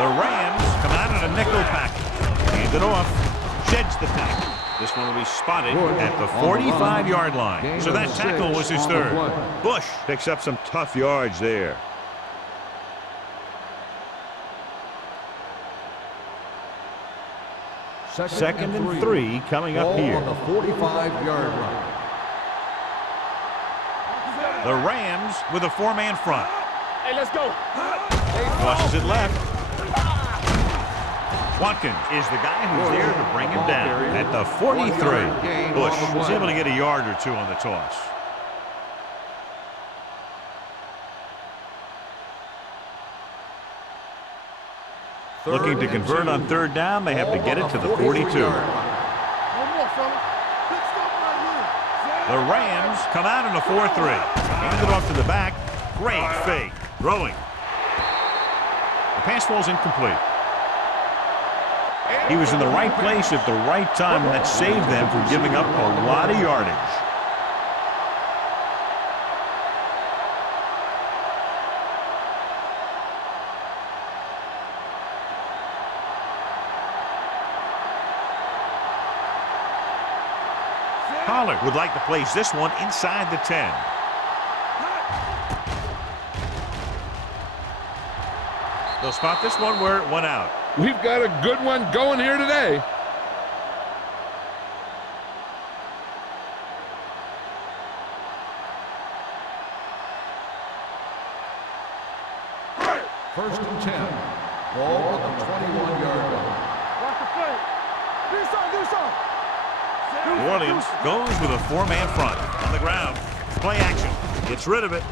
The Rams come out in a nickel package. Hand it off. Sheds the tackle. This one will be spotted at the 45-yard line. So that tackle was his third. Bush picks up some tough yards there. Second and 3 coming up here. Ball on the 45-yard line. The Rams with a 4-man front. Hey, let's go. Tosses it left. Watkins is the guy who's there to bring him down at the 43. Bush was able to get a yard or two on the toss. Looking to convert on third down, they have to get it to the 42. One more, fella. Good stuff right here. The Rams come out in a 4-3. Hand it off to the back. Great fake. Throwing. The pass falls incomplete. He was in the right place at the right time, and that saved them from giving up a lot of yardage. Pollard would like to place this one inside the 10. They'll spot this one where it went out. We've got a good one going here today. First and 10. Ball on the 21-yard line. Watch the play. Do something. New Orleans goes with a 4-man front. On the ground. Play action. Gets rid of it.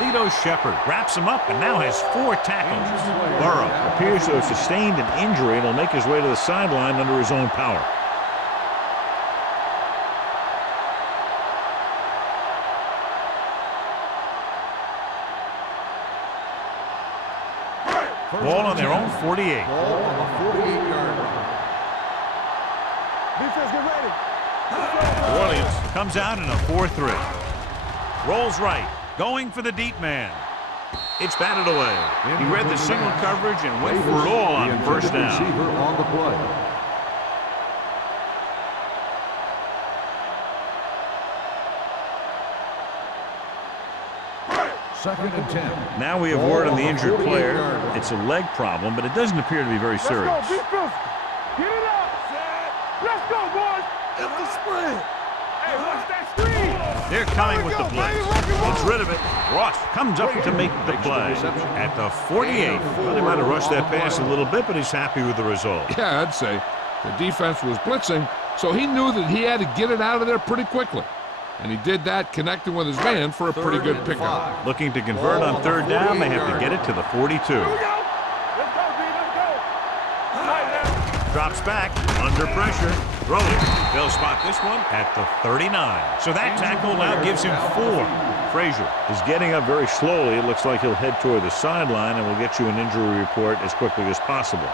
Lito Shepard wraps him up and now has 4 tackles. Burrow appears to have sustained an injury and will make his way to the sideline under his own power. Ball on their own 48. Ball on the 48-yard line. Defense, get ready. New Orleans comes out in a 4-3. Rolls right, going for the deep man. It's batted away. He read the single coverage and went for it all on first down. Receiver on the play. Second and 10. Now we have word on the injured player. It's a leg problem, but it doesn't appear to be very serious. Let's go, be physical. Get it up. Let's go, boys. It's the sprint. Hey, watch that screen. They're coming with the blitz. Gets rid of it. Ross comes up to make the play at the 48. Well, they might have rushed that pass a little bit, but he's happy with the result. Yeah, I'd say the defense was blitzing, so he knew that he had to get it out of there pretty quickly. And he did that, connecting with his man for a pretty good pickup. Looking to convert on third down, they have to get it to the 42. Here we go. Let's go, B. Let's go. All right, now. Drops back, under pressure, throwing. They'll spot this one at the 39. So that tackle now gives him 4. Frazier is getting up very slowly. It looks like he'll head toward the sideline, and we'll get you an injury report as quickly as possible.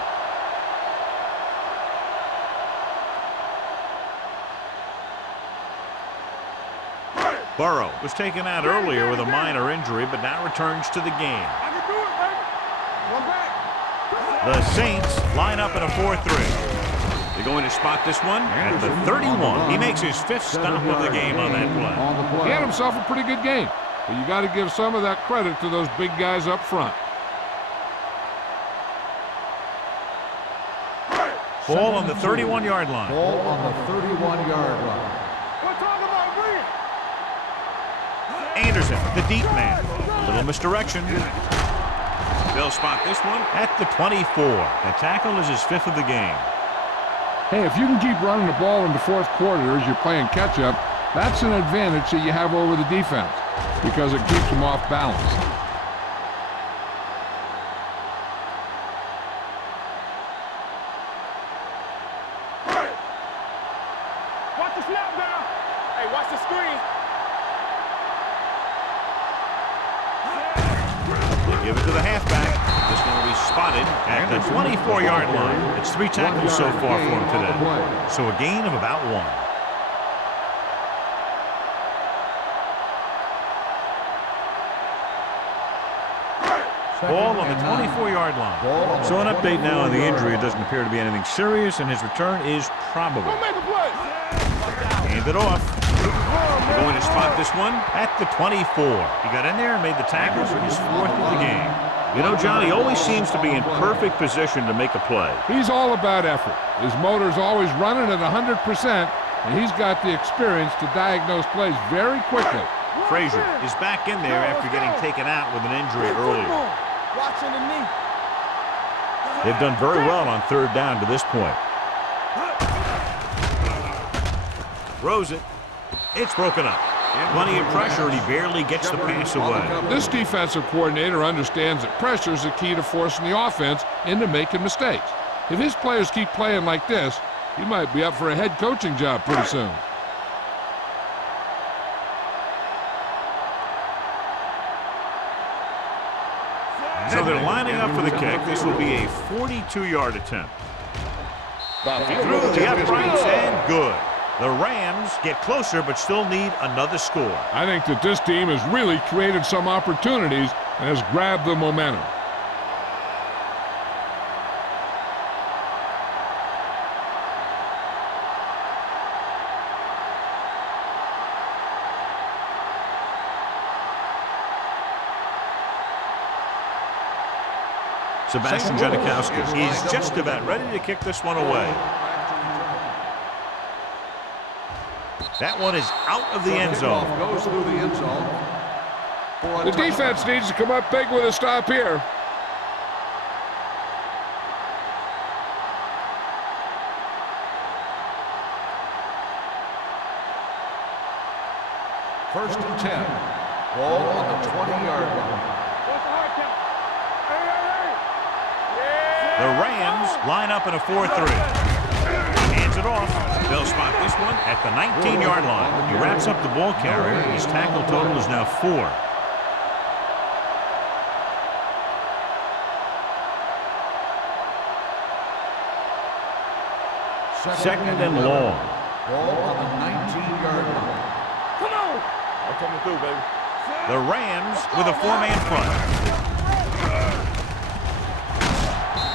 Burrow was taken out earlier with a minor injury, but now returns to the game. I can do it, baby. One back. The Saints line up in a 4-3. They're going to spot this one at the 31. He makes his 5th stop of the game on that play. He had himself a pretty good game, but you got to give some of that credit to those big guys up front. Ball on the 31-yard line. Ball on the 31-yard line. We're talking about bring it. Anderson, the deep man. A little misdirection. They'll spot this one at the 24. The tackle is his 5th of the game. Hey, if you can keep running the ball in the fourth quarter as you're playing catch-up, that's an advantage that you have over the defense because it keeps them off balance. Watch the snap down. Hey, watch the screen. They give it to the halfback. This one will be spotted at the 24-yard line. It's 3 tackles so far for him today. So a gain of about 1. Ball on the 24-yard line. So an update now on the injury. It doesn't appear to be anything serious, and his return is probable. Don't make a play. Hand it off. They're going to spot this one at the 24. He got in there and made the tackle for his 4th of the game. You know, John, he always seems to be in perfect position to make a play. He's all about effort. His motor's always running at 100%, and he's got the experience to diagnose plays very quickly. Frazier is back in there after getting taken out with an injury earlier. Watching the knee. They've done very well on third down to this point. Throws it. It's broken up. Plenty of pressure, and he barely gets the pass away. This defensive coordinator understands that pressure is the key to forcing the offense into making mistakes. If his players keep playing like this, he might be up for a head coaching job pretty soon. So they're lining up for the kick. This will be a 42-yard attempt. Through the uprights and good. The Rams get closer but still need another score. I think that this team has really created some opportunities and has grabbed the momentum. Sebastian Janikowski is just about ready to kick this one away. That one is out of the end zone. Goes through the end zone. The defense needs to come up big with a stop here. First and 10. Ball on the 20-yard line. What's the hard count? Hey. The Rams line up in a 4-3. Hands it off. They'll spot this one at the 19-yard line. He wraps up the ball carrier. His tackle total is now 4. Second and long. Ball on the 19-yard line. Come on. I'm coming through, baby. The Rams with a 4-man front.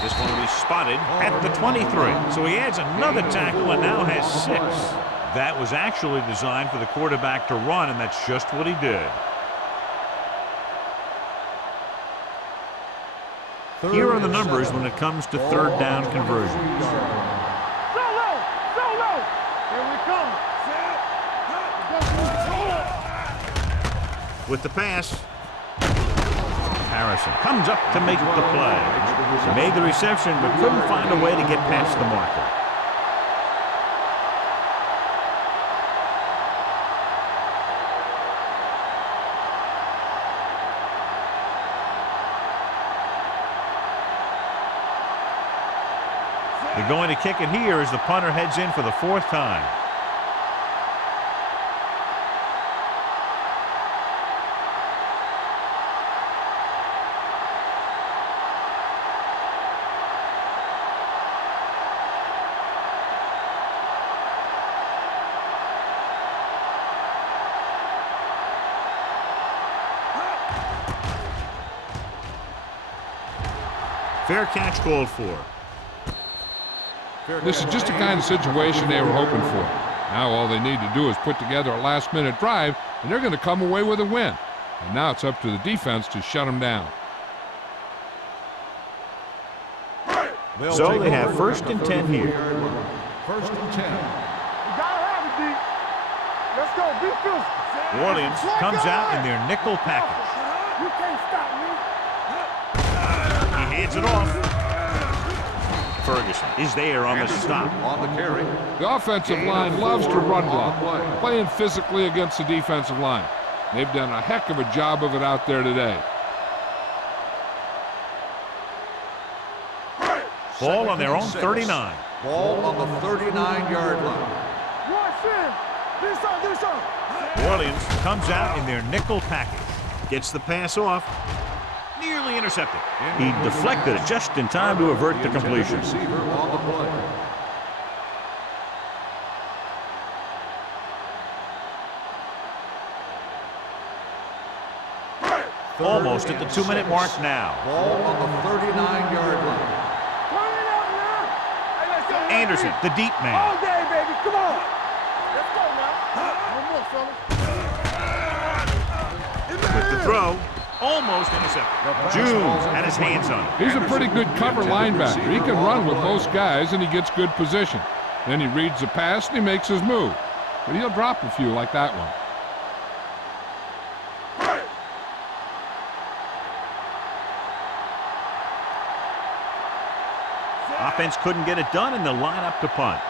This one will be spotted at the 23. So he adds another tackle and now has 6. That was actually designed for the quarterback to run, and that's just what he did. Here are the numbers when it comes to third down conversions. Solo! Solo! Here we come. With the pass, Harrison comes up to make the play. He made the reception but couldn't find a way to get past the marker. They're going to kick it here as the punter heads in for the 4th time. Fair catch called for. This is just the kind of situation they were hoping for. Now all they need to do is put together a last-minute drive, and they're going to come away with a win. And now it's up to the defense to shut them down. So they have 1st and 10 here. 1st and 10. You gotta have it, D. Let's go. Be physical. New Orleans comes out in their nickel package. You can't stop me. He hands it off. Ferguson is there on the stop. On the carry. The offensive line loves to run block, playing physically against the defensive line. They've done a heck of a job of it out there today. Ball on their own 39. Ball on the 39-yard line. Watch in. Do something. New Orleans comes out in their nickel package. Gets the pass off. Nearly intercepted. He deflected it just in time to avert the completion. Receiver on the play. Almost at the 2-minute mark now. Ball on the 39-yard line. Anderson, the deep man. All day, baby. Come on. Let's go now. One more, fellas. With the throw, almost intercepted. Jones had his hands on it. He's a pretty good cover linebacker. He can run with most guys, and he gets good position. Then he reads the pass, and he makes his move. But he'll drop a few like that one. Offense couldn't get it done, and they'll line up to punt.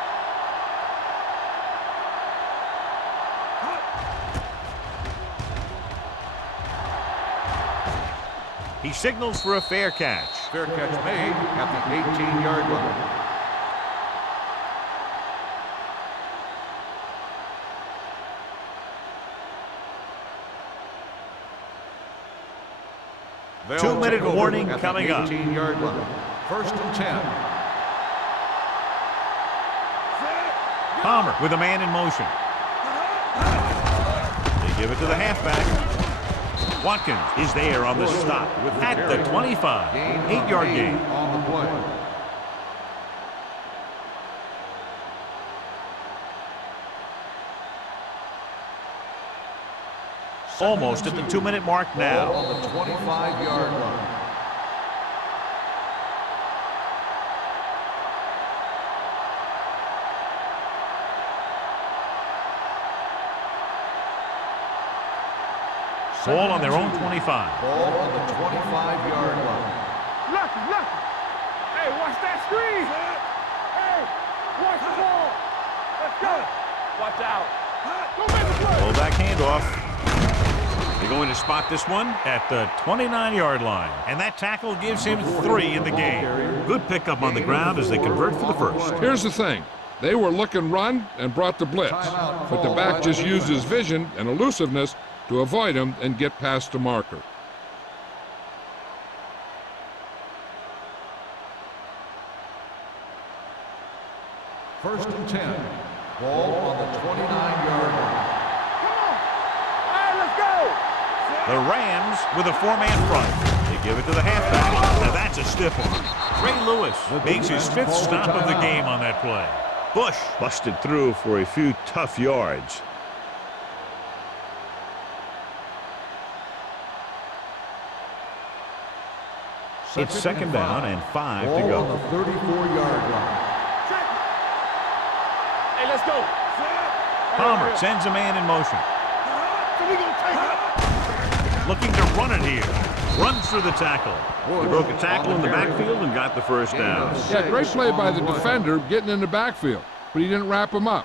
He signals for a fair catch. Fair catch made at the 18-yard line. They'll 2-minute warning at coming the up. 18-yard line. 1st and 10. Palmer with a man in motion. They give it to the halfback. Watkins is there on the stop at the 25. 8-yard gain. On the play. Almost at the 2-minute mark Ball now. on the 25-yard line. Ball on their own 25. Ball on the 25-yard line. Lucky. Hey, watch that screen. Hey, watch the ball. Let's go. Watch out. Go make the play. Full back handoff. They're going to spot this one at the 29-yard line. And that tackle gives him 3 in the game. Good pickup on the ground as they convert for the first. Here's the thing. They were looking run and brought the blitz. But the back just used his vision and elusiveness to avoid him and get past the marker. First and 10. Ball on 29-yard line. Come on. All right, let's go. The Rams with a four-man front. They give it to the halfback. Now that's a stiff one. Ray Lewis makes his fifth stop of the game on that play. Bush busted through for a few tough yards. It's second down and 5 to go. On the 34-yard line. Hey, let's go. Palmer sends a man in motion. So we gonna take it. Looking to run it here. Runs through the tackle. He broke a tackle in the backfield and got the first down. Yeah, great play by the defender getting in the backfield, but he didn't wrap him up.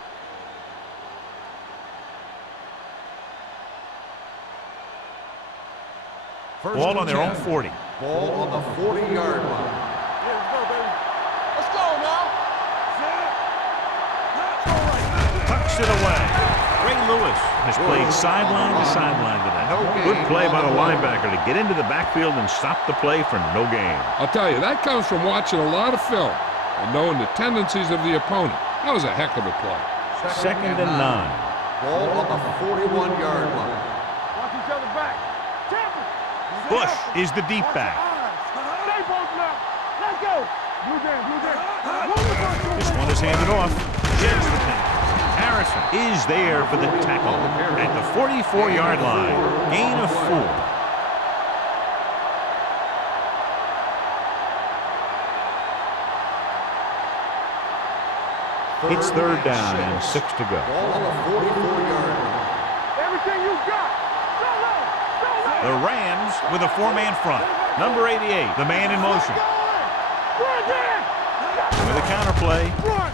Ball on their own 40. Ball on the 40-yard line. Yeah, let's go, baby. Let's go now. Tucks it away. Ray Lewis has played sideline to sideline today. Good play by the linebacker to get into the backfield and stop the play for no gain. I'll tell you, that comes from watching a lot of film and knowing the tendencies of the opponent. That was a heck of a play. Second and 9. Ball on the 41-yard line. Watch each other back. Champion. Bush is the deep back. Stay both now. Let's go. Blue jam, blue jam. This one is handed off. Jets the tackle. Harrison is there for the tackle at the 44-yard line. Gain of 4. It's third down and 6 to go. Ball on the 44-yard line. Everything you got. Go low. Go low. The Rams with a four-man front. Number 88, the man in motion. Run, Dan. With a counterplay, Run.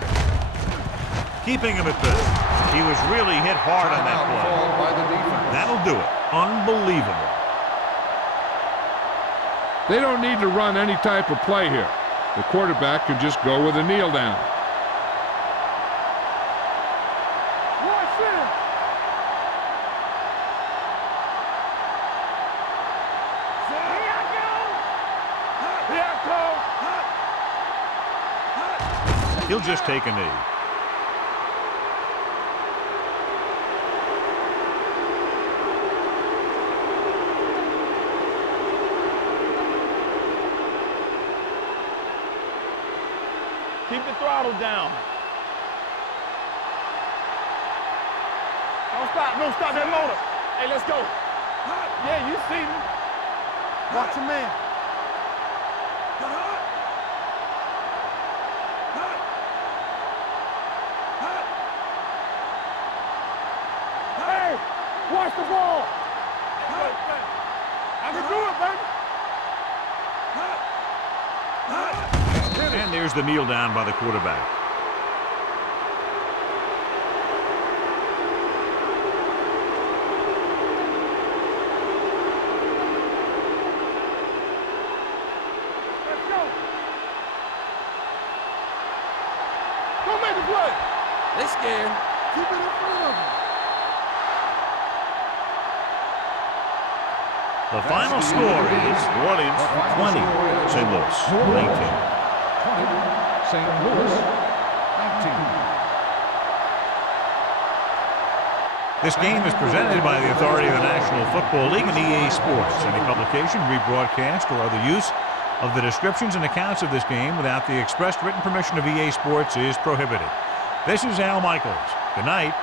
keeping him at bay. He was really hit hard on that Timeout play. called by the defense. That'll do it. Unbelievable. They don't need to run any type of play here. The quarterback can just go with a kneel down. Watch him. Here I go. Here I come. He'll just take a knee. Keep the throttle down. Don't stop that motor. Hey, let's go. Yeah, you see me. Watch your man. Hey, watch the ball. I can do it, baby. And there's the kneel down by the quarterback. Let's go. Go make the play. They scared. Keep it in front of them. The final score is New Orleans 20, St. Louis 19. 20, St. Louis, 19. This game is presented by the authority of the National Football League and EA Sports. Any publication, rebroadcast, or other use of the descriptions and accounts of this game without the expressed written permission of EA Sports is prohibited. This is Al Michaels. Good night.